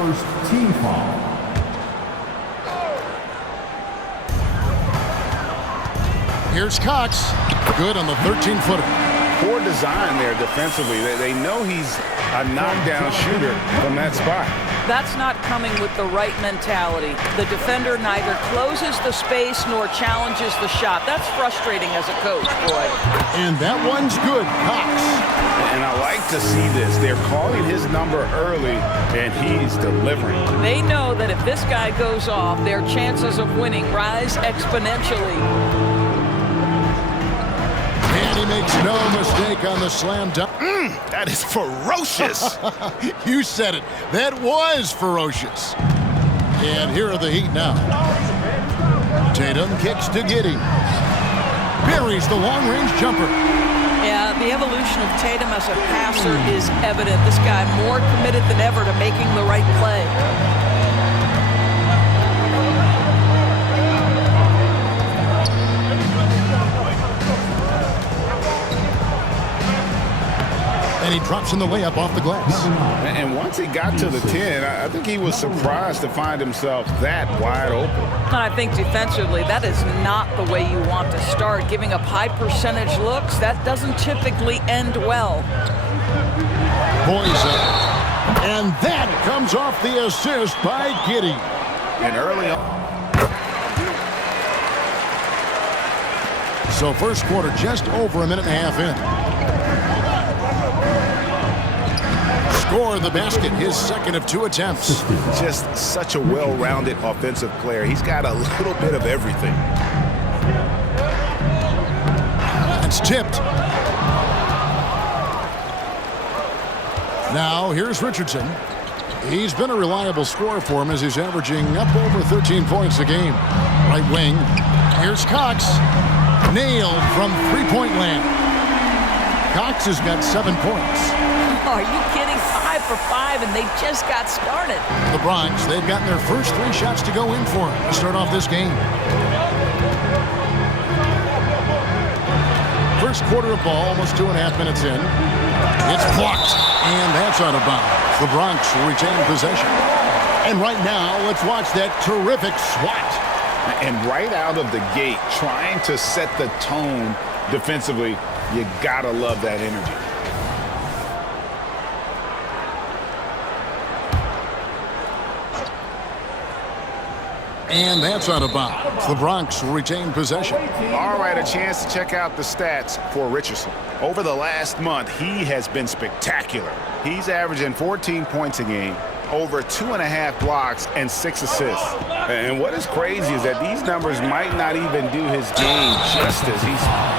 first team foul. Here's Cox. Good on the 13-footer. Poor design there defensively. They know he's a knockdown shooter from that spot. That's not coming with the right mentality. The defender neither closes the space nor challenges the shot. That's frustrating as a coach, boy. And that one's good. Cox. And I like to see this. They're calling his number early, and he's delivering. They know that if this guy goes off, their chances of winning rise exponentially. And he makes no mistake on the slam dunk. That is ferocious. You said it. That was ferocious. And here are the Heat now. Tatum kicks to Giddey. Buries the long-range jumper. Yeah, the evolution of Tatum as a passer is evident. This guy more committed than ever to making the right play. And he drops in the layup off the glass. And once he got to the 10, I think he was surprised to find himself that wide open. And I think defensively, that is not the way you want to start. Giving up high percentage looks, that doesn't typically end well. Boys up. And that comes off the assist by Giddey. And early on. So first quarter just over a minute and a half in. Score the basket, his second of 2 attempts. Just such a well-rounded offensive player. He's got a little bit of everything. It's tipped. Now here's Richardson. He's been a reliable scorer for him as he's averaging up over 13 points a game. Right wing. Here's Cox. Nailed from three-point land. Cox has got 7 points. Are you kidding? 5 for 5, and they just got started. The Bronx, they've gotten their first 3 shots to go in for him to start off this game. First quarter of ball, almost 2.5 minutes in. It's blocked, and that's out of bounds. The Bronx will retain possession. And right now, let's watch that terrific swat. And right out of the gate, trying to set the tone defensively, you gotta love that energy. And that's out of bounds. The Bronx will retain possession. All right, a chance to check out the stats for Richardson. Over the last month, he has been spectacular. He's averaging 14 points a game, over 2.5 blocks, and 6 assists. And what is crazy is that these numbers might not even do his game justice.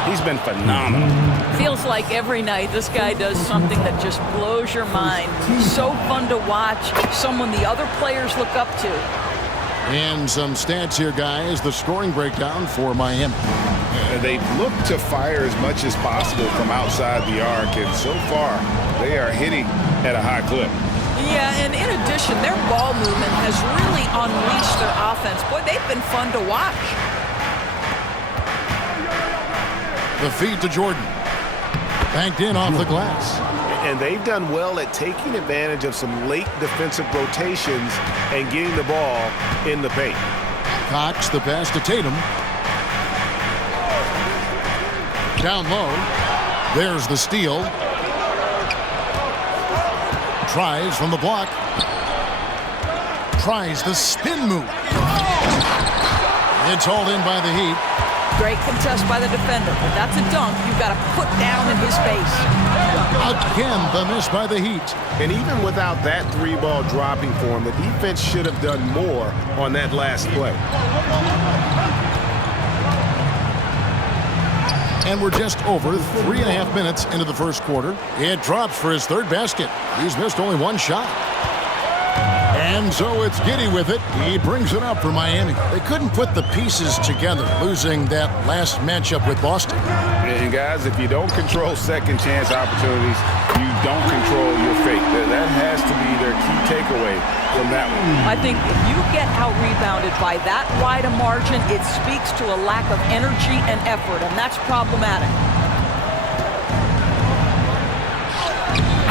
He's been phenomenal. Feels like every night this guy does something that just blows your mind. So fun to watch, someone the other players look up to. And some stats here, guys. The scoring breakdown for Miami. They've looked to fire as much as possible from outside the arc, and so far, they are hitting at a high clip. Yeah, and in addition, their ball movement has really unleashed their offense. Boy, they've been fun to watch. The feed to Jordan. Banked in off the glass. And they've done well at taking advantage of some late defensive rotations and getting the ball in the paint. Cox, the pass to Tatum. Down low. There's the steal. Tries from the block. Tries the spin move. It's hauled in by the Heat. Great contest by the defender. If that's a dunk, you've got to put down in his face. Again, the miss by the Heat. And even without that 3-ball dropping for him, the defense should have done more on that last play. And we're just over 3.5 minutes into the first quarter. It drops for his 3rd basket. He's missed only 1 shot. And so it's Giddey with it. He brings it up for Miami. They couldn't put the pieces together, losing that last matchup with Boston. And guys, if you don't control second chance opportunities, you don't control your fate. That has to be their key takeaway from that one. I think if you get out-rebounded by that wide a margin, it speaks to a lack of energy and effort, and that's problematic.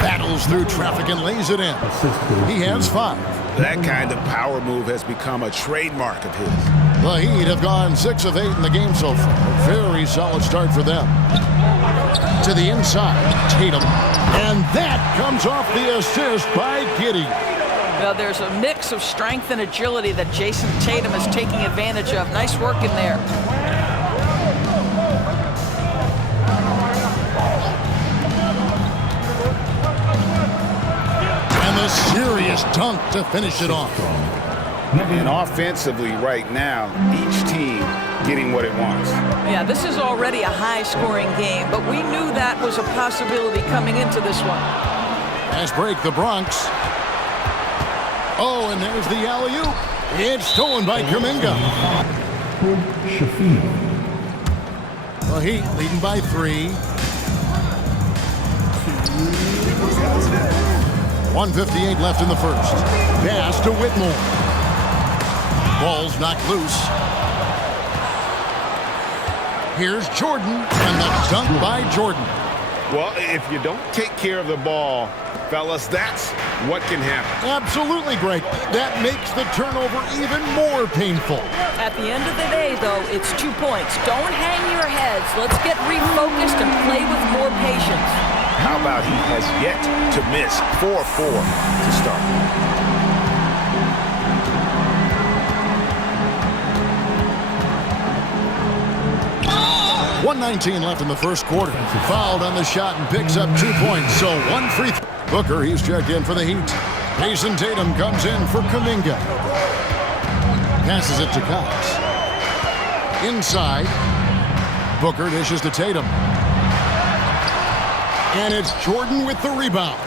Battle Barrels through traffic and lays it in. He has 5. That kind of power move has become a trademark of his. The Heat have gone 6 of 8 in the game so far. A very solid start for them. To the inside, Tatum. And that comes off the assist by Giddey. Well, there's a mix of strength and agility that Jason Tatum is taking advantage of. Nice work in there. And the serious dunk to finish it off. And offensively right now, each team getting what it wants. Yeah, this is already a high-scoring game, but we knew that was a possibility coming into this one. Nice break, the Bronx. Oh, and there's the alley-oop. It's stolen by Kuminga. The Heat leading by 3. 1:58 left in the first. Pass to Whitmore. Ball's knocked loose. Here's Jordan, and the dunk by Jordan. Well, if you don't take care of the ball, fellas, that's what can happen. Absolutely, Greg. That makes the turnover even more painful. At the end of the day, though, it's 2 points. Don't hang your heads. Let's get refocused and play with more patience. How about he has yet to miss 4-4 to start? 1:19 left in the first quarter. Fouled on the shot and picks up 2 points. So 1 free throw. Booker, he's checked in for the Heat. Jason Tatum comes in for Kuminga. Passes it to Cox. Inside. Booker dishes to Tatum. And it's Jordan with the rebound.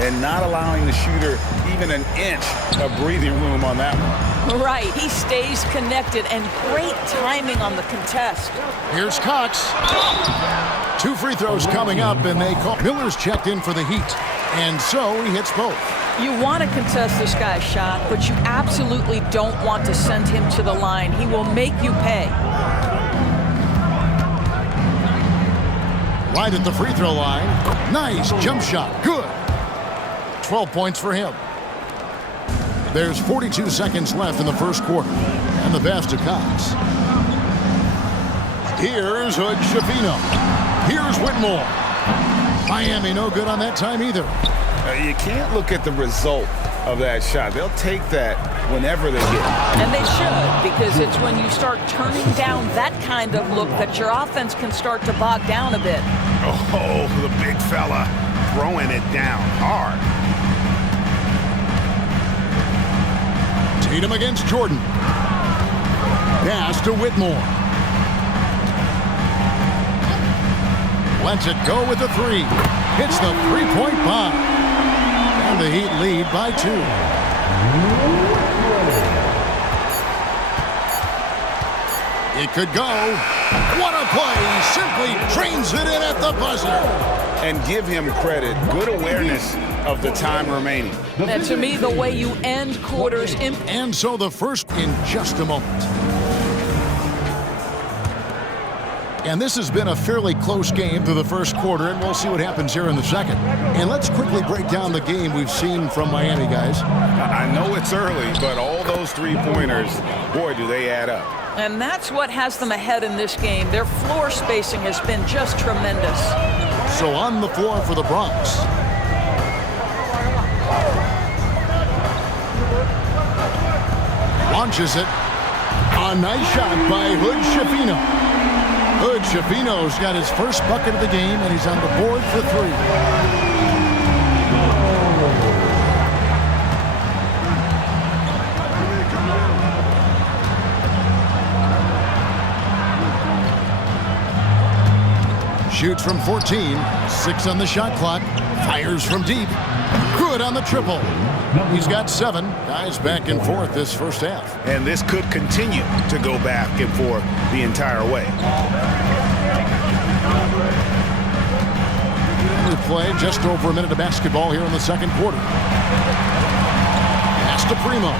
And not allowing the shooter even an inch of breathing room on that one. Right, he stays connected, and great timing on the contest. Here's Cox. 2 free throws coming up, and they call. Miller's checked in for the Heat, and so he hits both. You want to contest this guy's shot, but you absolutely don't want to send him to the line. He will make you pay. Right at the free throw line. Nice jump shot. Good. 12 points for him. There's 42 seconds left in the first quarter. And the pass to Cox. Here's Hood-Schifino. Here's Whitmore. Miami no good on that time either. You can't look at the result of that shot. They'll take that whenever they get it. And they should, because it's when you start turning down that kind of look that your offense can start to bog down a bit. Oh, the big fella throwing it down hard. Tatum against Jordan. Pass to Whitmore. Lets it go with the 3. Hits the 3-point bomb. And the Heat lead by 2. It could go. What a play. Simply drains it in at the buzzer. And give him credit. Good awareness of the time remaining. And to me, the way you end quarters... And so the first in just a moment. And this has been a fairly close game through the first quarter, and we'll see what happens here in the second. And let's quickly break down the game we've seen from Miami, guys. I know it's early, but all those 3-pointers, boy, do they add up. And that's what has them ahead in this game. Their floor spacing has been just tremendous. So on the floor for the Bronx. Launches it. A nice shot by Hood-Schifino. Hood-Schifino's got his first bucket of the game, and he's on the board for 3. Shoots from 14, 6 on the shot clock, fires from deep, good on the triple. He's got 7, guys back and forth this first half. And this could continue to go back and forth the entire way. We play just over a minute of basketball here in the second quarter. Pass to Primo.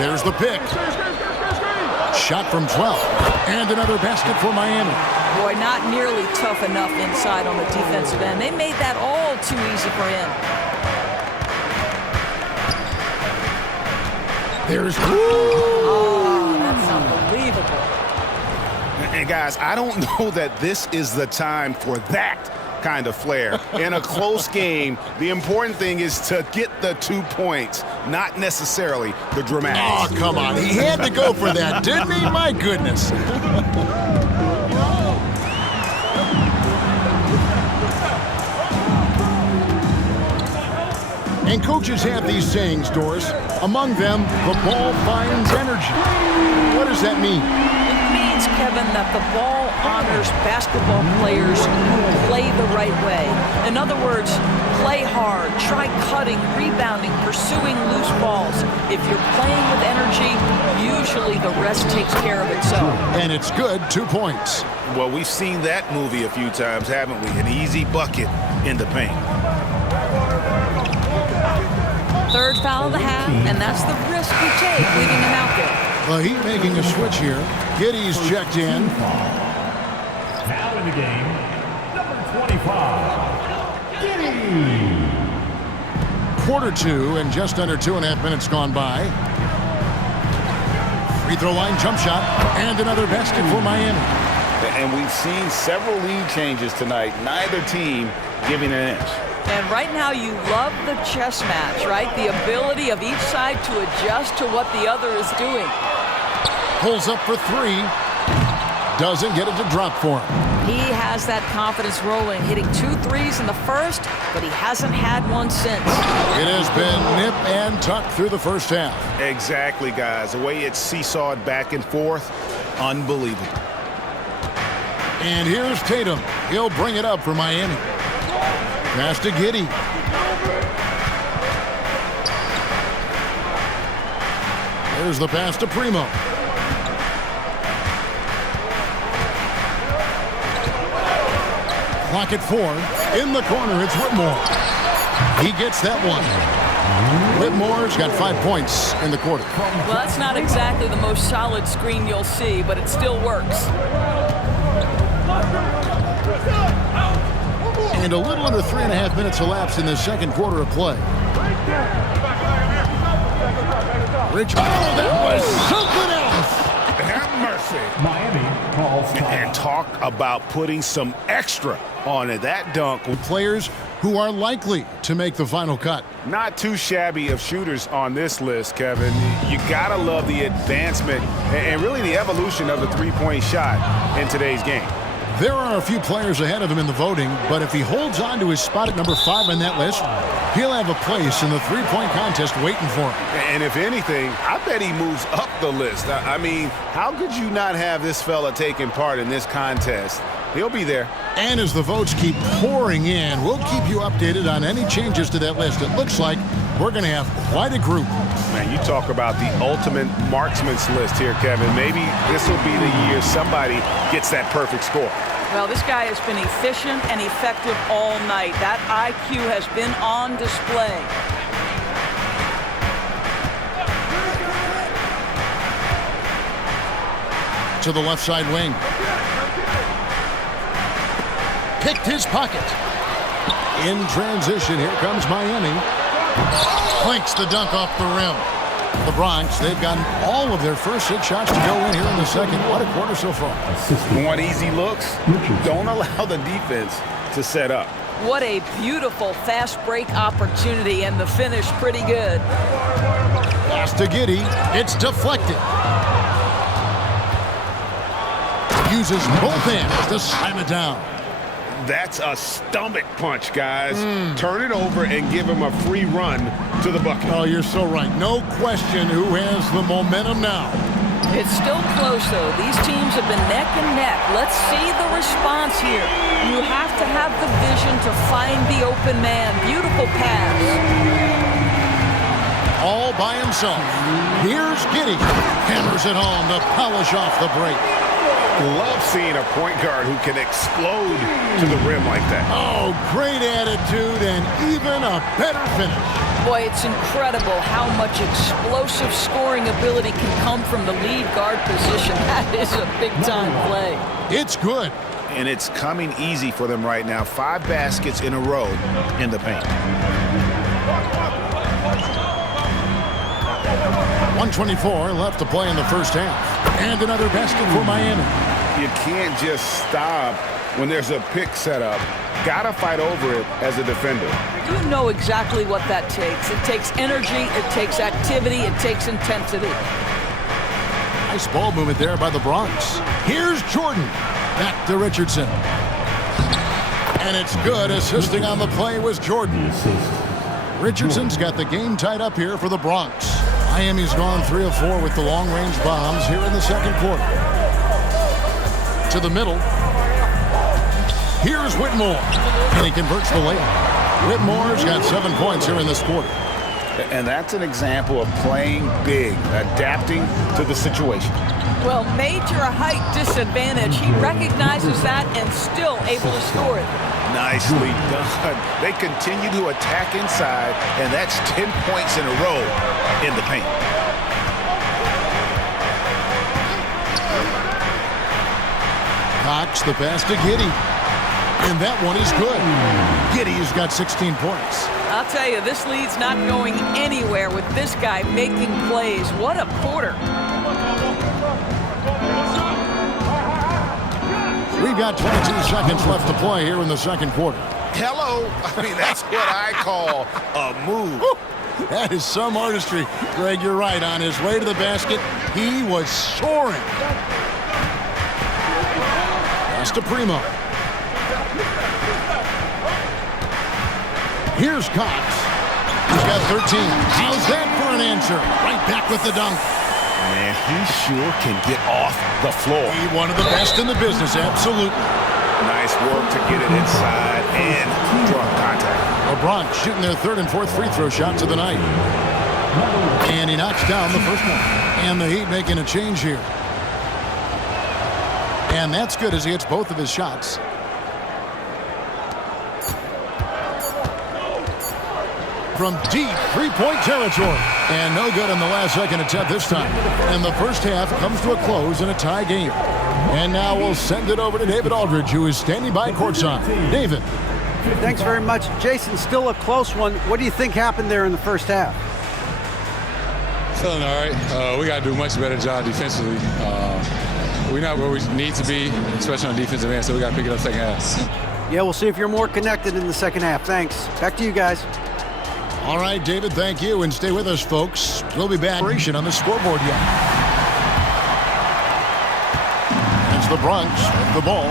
There's the pick. Shot from 12. And another basket for Miami. Boy, not nearly tough enough inside on the defensive end. They made that all too easy for him. There's... Oh, that's unbelievable. And guys, I don't know that this is the time for that kind of flair. In a close game, the important thing is to get the 2 points, not necessarily the dramatics. Oh, come on. He had to go for that, didn't he? My goodness. And coaches have these sayings, Doris. Among them, the ball finds energy. What does that mean? It means, Kevin, that the ball honors basketball players who play the right way. In other words, play hard, try cutting, rebounding, pursuing loose balls. If you're playing with energy, usually the rest takes care of itself. And it's good, 2 points. Well, we've seen that movie a few times, haven't we? An easy bucket in the paint. Third foul of the half, and that's the risk you take leaving him out there. The Heat making a switch here. Giddy's checked in. Now in the game, number 25, Giddy. Quarter 2 and just under 2.5 minutes gone by. Free throw line jump shot and another basket for Miami. And we've seen several lead changes tonight. Neither team giving an inch. And right now you love the chess match, right? The ability of each side to adjust to what the other is doing. Pulls up for 3. Doesn't get it to drop for him. He has that confidence rolling, hitting 2 threes in the first, but he hasn't had one since. It has been nip and tuck through the first half. Exactly, guys. The way it's seesawed back and forth, unbelievable. And here's Tatum. He'll bring it up for Miami. Pass to Giddy. There's the pass to Primo. Clock at 4. In the corner, it's Whitmore. He gets that one. Whitmore's got 5 points in the quarter. Well, that's not exactly the most solid screen you'll see, but it still works. And a little under 3.5 minutes elapsed in the second quarter of play. Rich, that was something else. Have mercy. Miami calls And talk about putting some extra on it. That dunk. Players who are likely to make the final cut. Not too shabby of shooters on this list, Kevin. You gotta love the advancement and really the evolution of the three-point shot in today's game. There are a few players ahead of him in the voting, but if he holds on to his spot at number 5 on that list, he'll have a place in the three-point contest waiting for him. And if anything, I bet he moves up the list. I mean, how could you not have this fella taking part in this contest? He'll be there. And as the votes keep pouring in, we'll keep you updated on any changes to that list. It looks like we're going to have quite a group. Man, you talk about the ultimate marksman's list here, Kevin. Maybe this will be the year somebody gets that perfect score. Well, this guy has been efficient and effective all night. That IQ has been on display. To the left side wing. Picked his pocket. In transition, here comes Miami. Clinks the dunk off the rim. The Bronx, they've gotten all of their first 6 shots to go in here in the second. What a quarter so far. Want easy looks? Don't allow the defense to set up. What a beautiful fast break opportunity, and the finish pretty good. Pass to Giddy. It's deflected. Uses both hands to slam it down. That's a stomach punch, guys. Turn it over and give him a free run to the bucket. Oh, you're so right. No question who has the momentum now. It's still close, though. These teams have been neck and neck. Let's see the response here. You have to have the vision to find the open man. Beautiful pass. All by himself. Here's Giddy. Hammers it home to polish off the break. Love seeing a point guard who can explode to the rim like that. Oh, great attitude and even a better finish. Boy, it's incredible how much explosive scoring ability can come from the lead guard position. That is a big-time play. It's good. and it's coming easy for them right now. 5 baskets in a row in the paint. 1:24 left to play in the first half. And another basket for Miami. You can't just stop when there's a pick set up. Gotta fight over it as a defender. You know exactly what that takes. It takes energy, it takes activity, it takes intensity. Nice ball movement there by the Bronx. Here's Jordan. Back to Richardson. And it's good. Assisting on the play was Jordan. Richardson's got the game tied up here for the Bronx. Miami's gone 3 of 4 with the long-range bombs here in the second quarter. To the middle. Here's Whitmore. And he converts the layup. Whitmore's got 7 points here in this quarter. And that's an example of playing big, adapting to the situation. Well, major height disadvantage. He recognizes that and still able to score it. Nicely done. They continue to attack inside, and that's 10 points in a row in the paint. Cox, the pass to Giddey. And that one is good. Giddey's got 16 points. I'll tell you, this lead's not going anywhere with this guy making plays. What a quarter. We've got 22 seconds left to play here in the second quarter. Hello. I mean, that's what I call a move. Woo! That is some artistry. Greg, you're right. On his way to the basket, he was soaring. Pass to Primo. Here's Cox. He's got 13. How's that for an answer? Right back with the dunk. Man, he sure can get off the floor. He one of the best in the business, absolutely. Nice work to get it inside and draw contact. LeBron shooting their 3rd and 4th free throw shots of the night. And he knocks down the first one. And the Heat making a change here. And that's good as he hits both of his shots. From deep three-point territory. And no good on the last second attempt this time. And the first half comes to a close in a tie game. And now we'll send it over to David Aldridge, who is standing by courtside. David. Thanks very much. Jason, still a close one. What do you think happened there in the first half? Feeling all right. We got to do a much better job defensively. We're not where we need to be, especially on defensive end, so we got to pick it up second half. Yeah, we'll see if you're more connected in the second half. Thanks. Back to you guys. All right, David, thank you. And stay with us, folks. We'll be back on the scoreboard yet. It's the Bronx with the ball.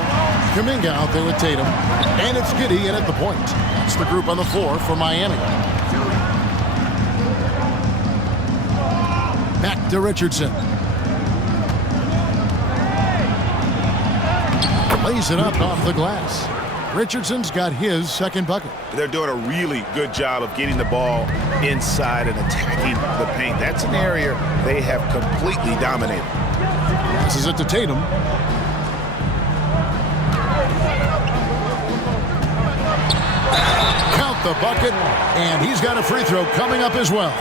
Kuminga out there with Tatum. And it's Giddey in at the point. That's the group on the floor for Miami. Back to Richardson. Lays it up off the glass. Richardson's got his second bucket. They're doing a really good job of getting the ball inside and attacking the paint. That's an area they have completely dominated. Passes it to Tatum. Count the bucket, and he's got a free throw coming up as well.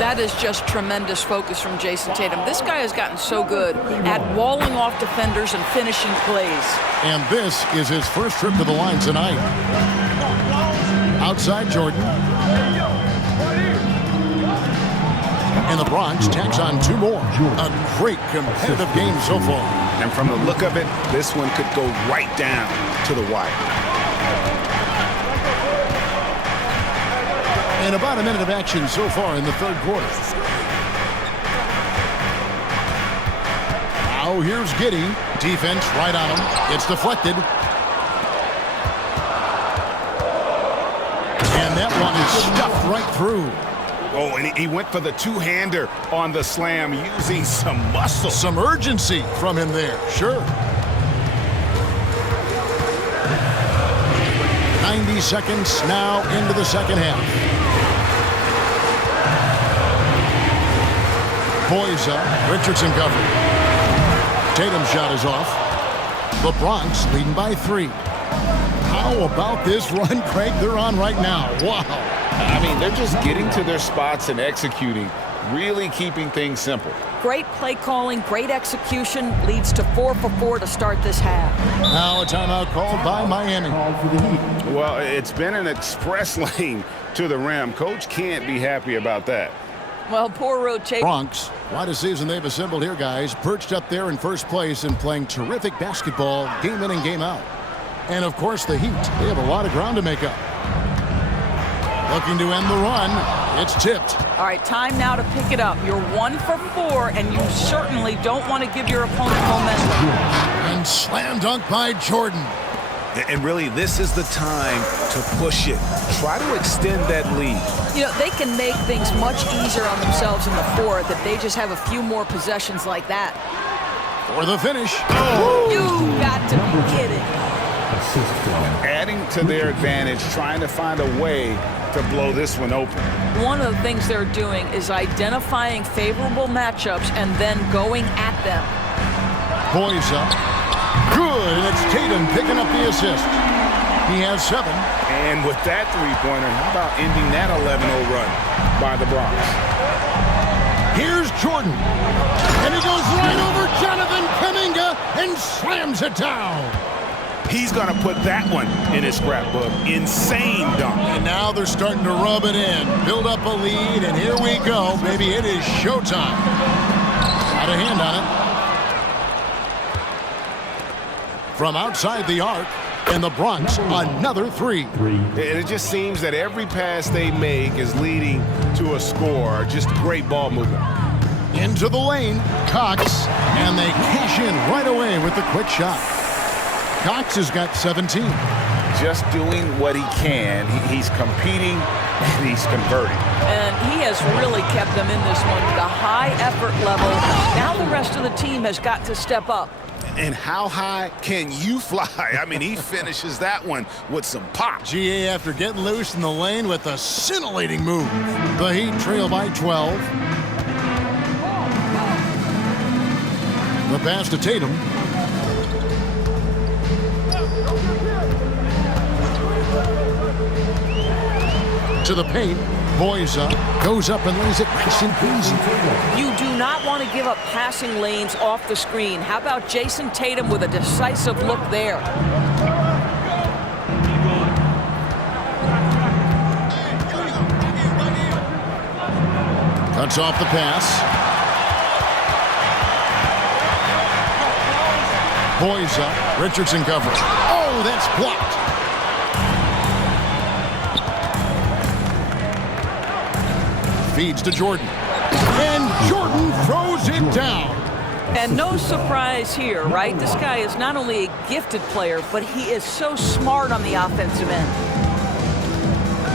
That is just tremendous focus from Jason Tatum. This guy has gotten so good at walling off defenders and finishing plays. And this is his first trip to the line tonight. Outside Jordan. And the Bronx tacks on 2 more. A great competitive game so far. And from the look of it, this one could go right down to the wire. And about a minute of action so far in the third quarter. Now here's Giddey. Defense right on him. It's deflected. And that one is stuffed right through. Oh, and he went for the two-hander on the slam using some muscle. Some urgency from him there, sure. 90 seconds now into the second half. Boys up. Richardson covered. Tatum's shot is off. The Bronx leading by 3. How about this run, Craig, they're on right now? Wow. I mean, they're just getting to their spots and executing, really keeping things simple. Great play calling, great execution leads to 4 for 4 to start this half. Now a timeout called by Miami. Well, it's been an express lane to the rim. Coach can't be happy about that. Well, poor rotation. Bronx, what a season they've assembled here, guys. Perched up there in first place and playing terrific basketball game in and game out. And, of course, the Heat. They have a lot of ground to make up. Looking to end the run. It's tipped. All right, time now to pick it up. You're 1 for 4, and you certainly don't want to give your opponent momentum. And slam dunk by Jordan. And really, this is the time to push it. Try to extend that lead. You know, they can make things much easier on themselves in the fourth if they just have a few more possessions like that. For the finish. You got to be kidding. Adding to their advantage, trying to find a way to blow this one open. One of the things they're doing is identifying favorable matchups and then going at them. Boys up. Good, and it's Tatum picking up the assist. He has 7. And with that three-pointer, how about ending that 11-0 run by the Bronx? Here's Jordan. And he goes right over Jonathan Kuminga and slams it down. He's going to put that one in his scrapbook. Insane dunk. And now they're starting to rub it in. Build up a lead, and here we go. Maybe it is showtime. Got a hand on it. From outside the arc, and the Bronx, another 3. And it just seems that every pass they make is leading to a score. Just great ball movement. Into the lane, Cox, and they cash in right away with the quick shot. Cox has got 17. Just doing what he can. He's competing, and he's converting. And he has really kept them in this one. The high effort level. Now the rest of the team has got to step up. And how high can you fly? I mean, he finishes that one with some pop. GA after getting loose in the lane with a scintillating move. The Heat trail by 12. The pass to Tatum. To the paint. Boys up. Goes up and lays it nice and easy. You do not want to give up passing lanes off the screen. How about Jason Tatum with a decisive look there? Cuts off the pass. Boys up. Richardson covers. Oh, that's blocked. Feeds to Jordan. And Jordan throws it down. And no surprise here, right? This guy is not only a gifted player, but he is so smart on the offensive end.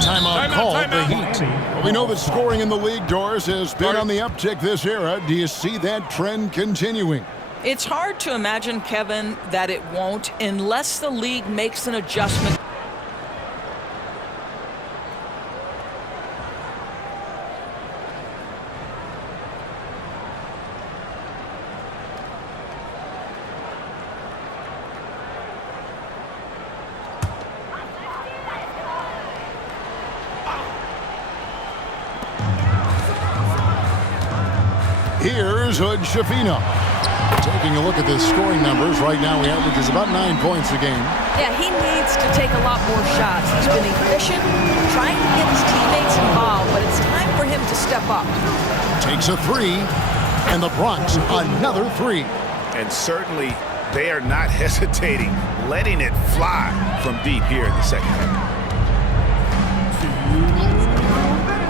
Timeout called the Heat. Well, we know that scoring in the league, Doris, has been on the uptick this era. Do you see that trend continuing? It's hard to imagine, Kevin, that it won't unless the league makes an adjustment. Here's Hood Shafino. Taking a look at the scoring numbers, right now he averages about 9 points a game. Yeah, he needs to take a lot more shots. He's been efficient, trying to get his teammates involved, but it's time for him to step up. Takes a 3, and the Bronx another 3. And certainly they are not hesitating, letting it fly from deep here in the second half.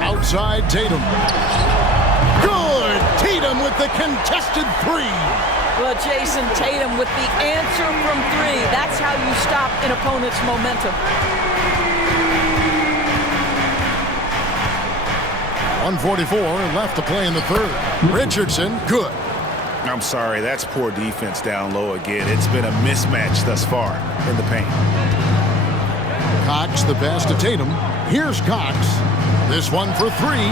Outside Tatum. Good! Tatum with the contested 3. Well, Jason Tatum with the answer from 3. That's how you stop an opponent's momentum. 1:44 left to play in the third. Richardson, good. I'm sorry, that's poor defense down low again. It's been a mismatch thus far in the paint. Cox, the pass to Tatum. Here's Cox. This one for 3.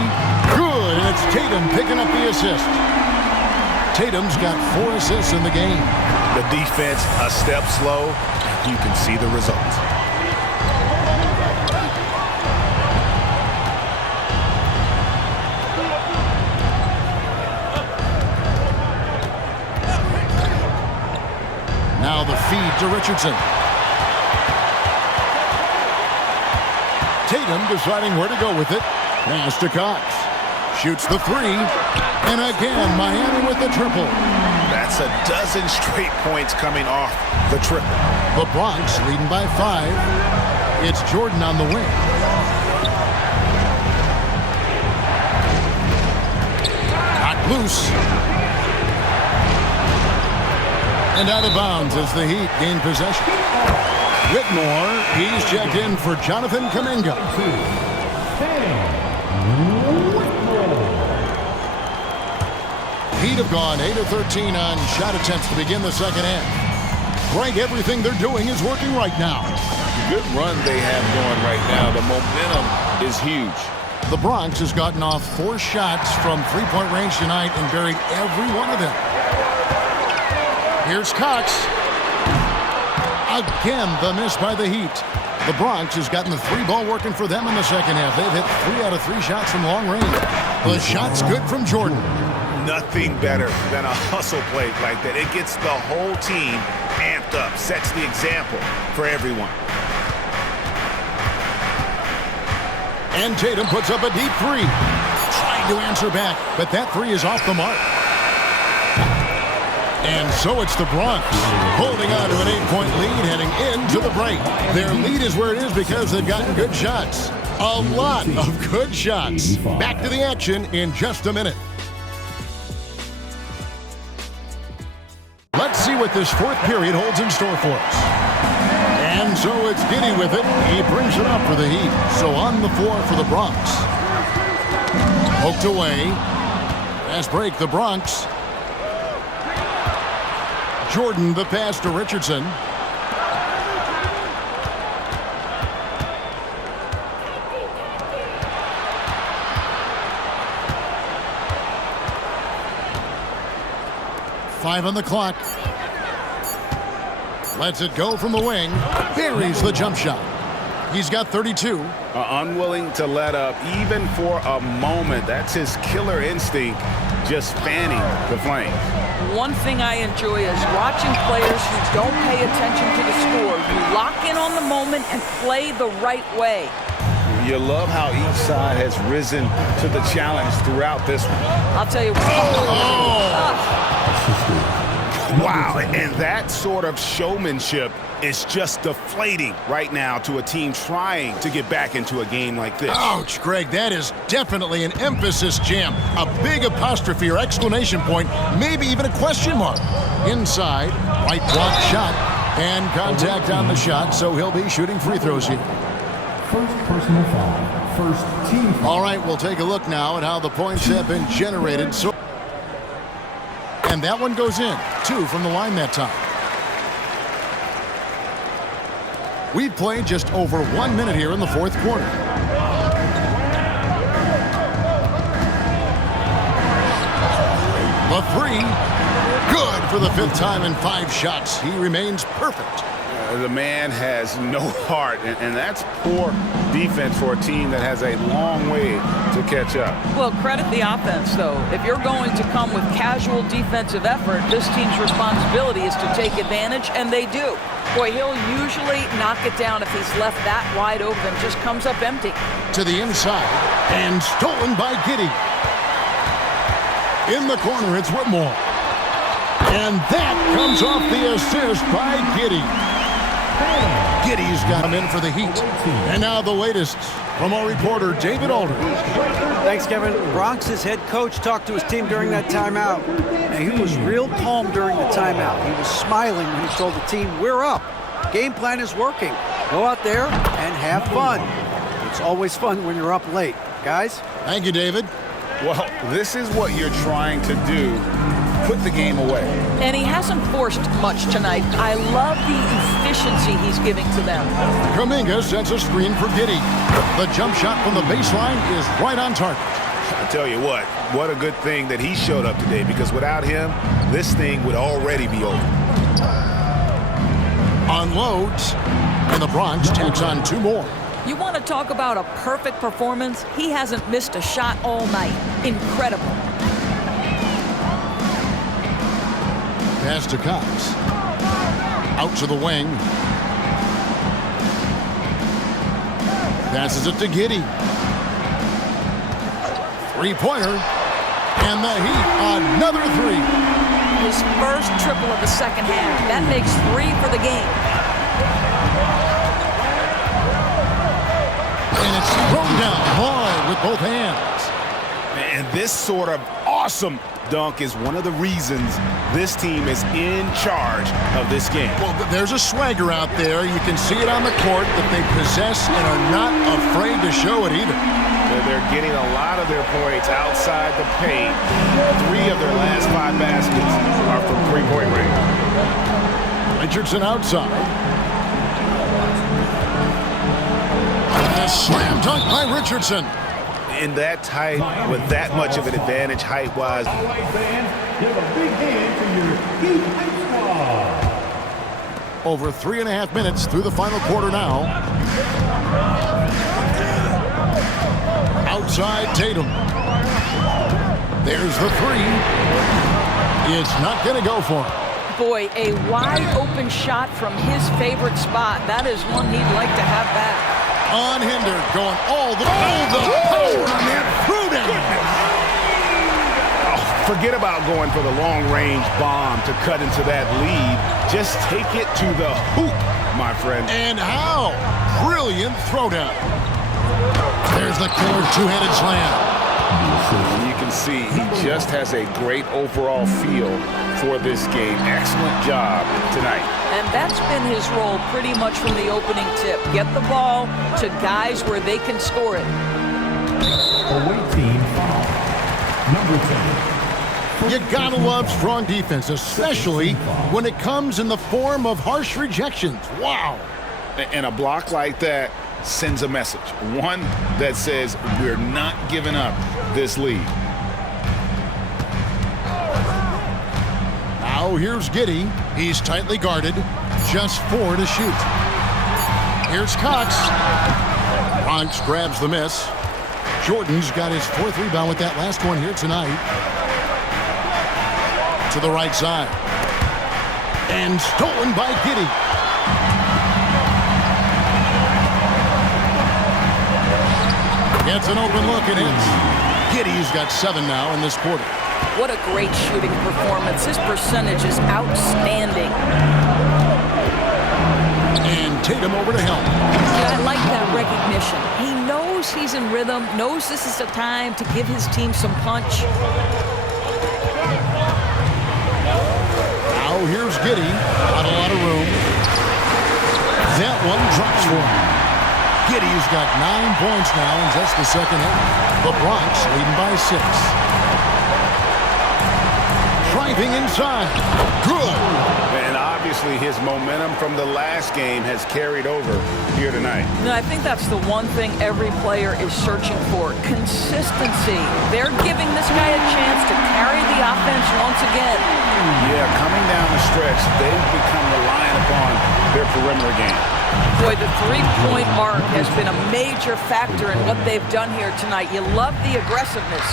Good, and it's Tatum picking up the assist. Tatum's got 4 assists in the game. The defense a step slow. You can see the results. Back to Richardson. Tatum deciding where to go with it. Pass to Cox. Shoots the three. And again, Miami with the triple. That's a dozen straight points coming off the triple. The Bronx leading by 5. It's Jordan on the wing. Knocked loose. And out of bounds as the Heat gain possession. Whitmore, he's checked in for Jonathan Kuminga. Heat have gone 8 of 13 on shot attempts to begin the second half. Greg, everything they're doing is working right now. Good run they have going right now. The momentum is huge. The Bronx has gotten off 4 shots from three-point range tonight and buried every one of them. Here's Cox. Again, the miss by the Heat. The Bronx has gotten the 3-ball working for them in the second half. They've hit 3 out of 3 shots from long range. The shot's good from Jordan. Nothing better than a hustle play like that. It gets the whole team amped up, sets the example for everyone. And Tatum puts up a deep 3. Trying to answer back, but that 3 is off the mark. And so it's the Bronx holding on to an 8-point lead heading into the break. Their lead is where it is because they've gotten good shots. A lot of good shots. Back to the action in just a minute. Let's see what this fourth period holds in store for us. And so it's Giddey with it. He brings it up for the Heat. So on the floor for the Bronx. Poked away. Fast break, the Bronx. Jordan, the pass to Richardson. Five on the clock. Lets it go from the wing. Buries the jump shot. He's got 32. Unwilling to let up even for a moment. That's his killer instinct, just fanning the flames. One thing I enjoy is watching players who don't pay attention to the score. You lock in on the moment and play the right way. You love how each side has risen to the challenge throughout this one. I'll tell you what. Wow, and that sort of showmanship is just deflating right now to a team trying to get back into a game like this. Ouch, Greg, that is definitely an emphasis jam. A big apostrophe or exclamation point, maybe even a question mark. Inside, right block shot, and contact on the shot, so he'll be shooting free throws here. First personal foul. First team foul. All right, we'll take a look now at how the points have been generated. And that one goes in. 2 from the line that time. We've played just over 1 minute here in the fourth quarter. The 3. Good for the 5th time in 5 shots. He remains perfect. The man has no heart, and that's poor defense for a team that has a long way to catch up. Well, credit the offense, though. If you're going to come with casual defensive effort, this team's responsibility is to take advantage, and they do. Boy, he'll usually knock it down if he's left that wide open. Just comes up empty. To the inside, and stolen by Giddey. In the corner, it's Whitmore. And that comes off the assist by Giddey. Giddey's got him in for the Heat. And now the latest from our reporter, David Aldridge. Thanks, Kevin. Bronx's head coach talked to his team during that timeout. And he was real calm during the timeout. He was smiling when he told the team, we're up. Game plan is working. Go out there and have fun. It's always fun when you're up late. Guys? Thank you, David. Well, this is what you're trying to do. Put the game away. And he hasn't forced much tonight. I love the efficiency he's giving to them. Kuminga sets a screen for Giddey. The jump shot from the baseline is right on target. I tell you what a good thing that he showed up today, because without him, this thing would already be over. Unloads, and the Bronx takes on 2 more. You want to talk about a perfect performance? He hasn't missed a shot all night. Incredible. Pass to Cox. Out to the wing. Passes it to Giddey. Three-pointer. And the Heat, another three. His first triple of the second half. That makes 3 for the game. And it's thrown down hard with both hands. And this sort of awesome dunk is one of the reasons this team is in charge of this game. Well, there's a swagger out there. You can see it on the court that they possess and are not afraid to show it either. They're getting a lot of their points outside the paint. 3 of their last 5 baskets are from three-point range. Richardson outside. A slam dunk by Richardson. In that tight, with that much of an advantage height-wise. All right, fans, give a big hand to your Heat Hype Squad. Over 3.5 minutes through the final quarter now. Outside Tatum. There's the three. It's not going to go for him. Boy, a wide open shot from his favorite spot. That is one he'd like to have back. Unhindered, going all the power on that throwdown. Oh, forget about going for the long-range bomb to cut into that lead. Just take it to the hoop, my friend. And how? Brilliant throwdown. There's the killer two-handed slam. You can see he just has a great overall feel for this game. Excellent job tonight. And that's been his role pretty much from the opening tip. Get the ball to guys where they can score it. Away team foul. Number 10. You gotta love strong defense, especially when it comes in the form of harsh rejections. Wow. And a block like that sends a message. One that says we're not giving up this lead. Now here's Giddey. He's tightly guarded. Just 4 to shoot. Here's Cox. Bronx grabs the miss. Jordan's got his 4th rebound with that last one here tonight. To the right side. And stolen by Giddey. Gets an open look and hits. Giddey's got 7 now in this quarter. What a great shooting performance. His percentage is outstanding. And Tatum over to help. Yeah, I like that recognition. He knows he's in rhythm, knows this is the time to give his team some punch. Now here's Giddey. Not a lot of room. That one drops for him. Giddey's got 9 points now in just the second half. The Bronx leading by 6. Driving inside. Good. And obviously his momentum from the last game has carried over here tonight. And I think that's the one thing every player is searching for. Consistency. They're giving this guy a chance to carry the offense once again. Yeah, coming down the stretch, they've become reliant upon their perimeter game. Boy, the three-point arc has been a major factor in what they've done here tonight. You love the aggressiveness.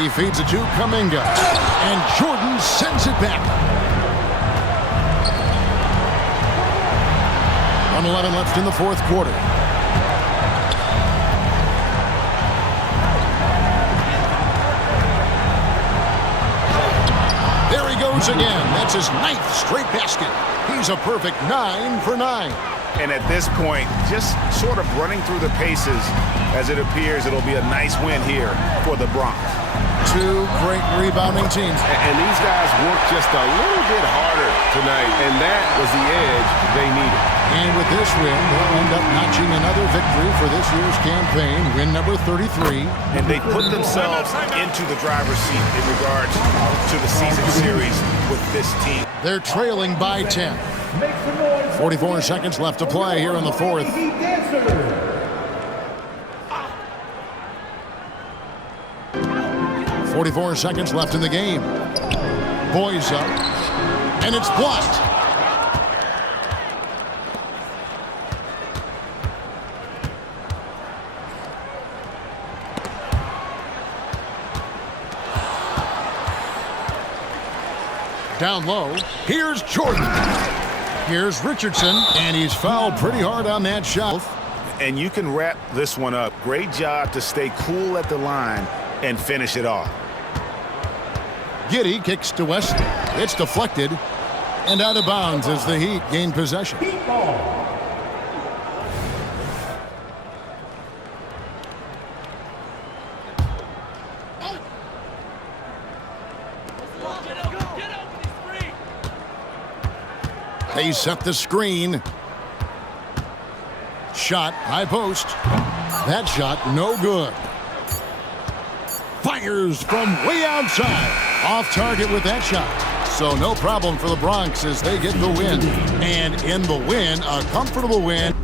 He feeds it to Kuminga. And Jordan sends it back. 1:11 left in the 4th quarter. There he goes again. That's his 9th straight basket. He's a perfect 9 for 9. And at this point, just sort of running through the paces, as it appears it'll be a nice win here for the Bronx. 2 great rebounding teams. And these guys worked just a little bit harder tonight, and that was the edge they needed. And with this win, they'll end up notching another victory for this year's campaign, win number 33. And they put themselves into the driver's seat in regards to the season series with this team. They're trailing by 10. 44 seconds left to play here in the 4th. 44 seconds left in the game. Boys up. And it's blocked. down low. Here's Jordan. Here's Richardson, and he's fouled pretty hard on that shot. And you can wrap this one up. Great job to stay cool at the line and finish it off. Giddey kicks to Wesley. It's deflected and out of bounds as the Heat gain possession. They set the screen. Shot, high post. That shot, no good. Fires from way outside. Off target with that shot. So no problem for the Bronx as they get the win. And in the win, a comfortable win.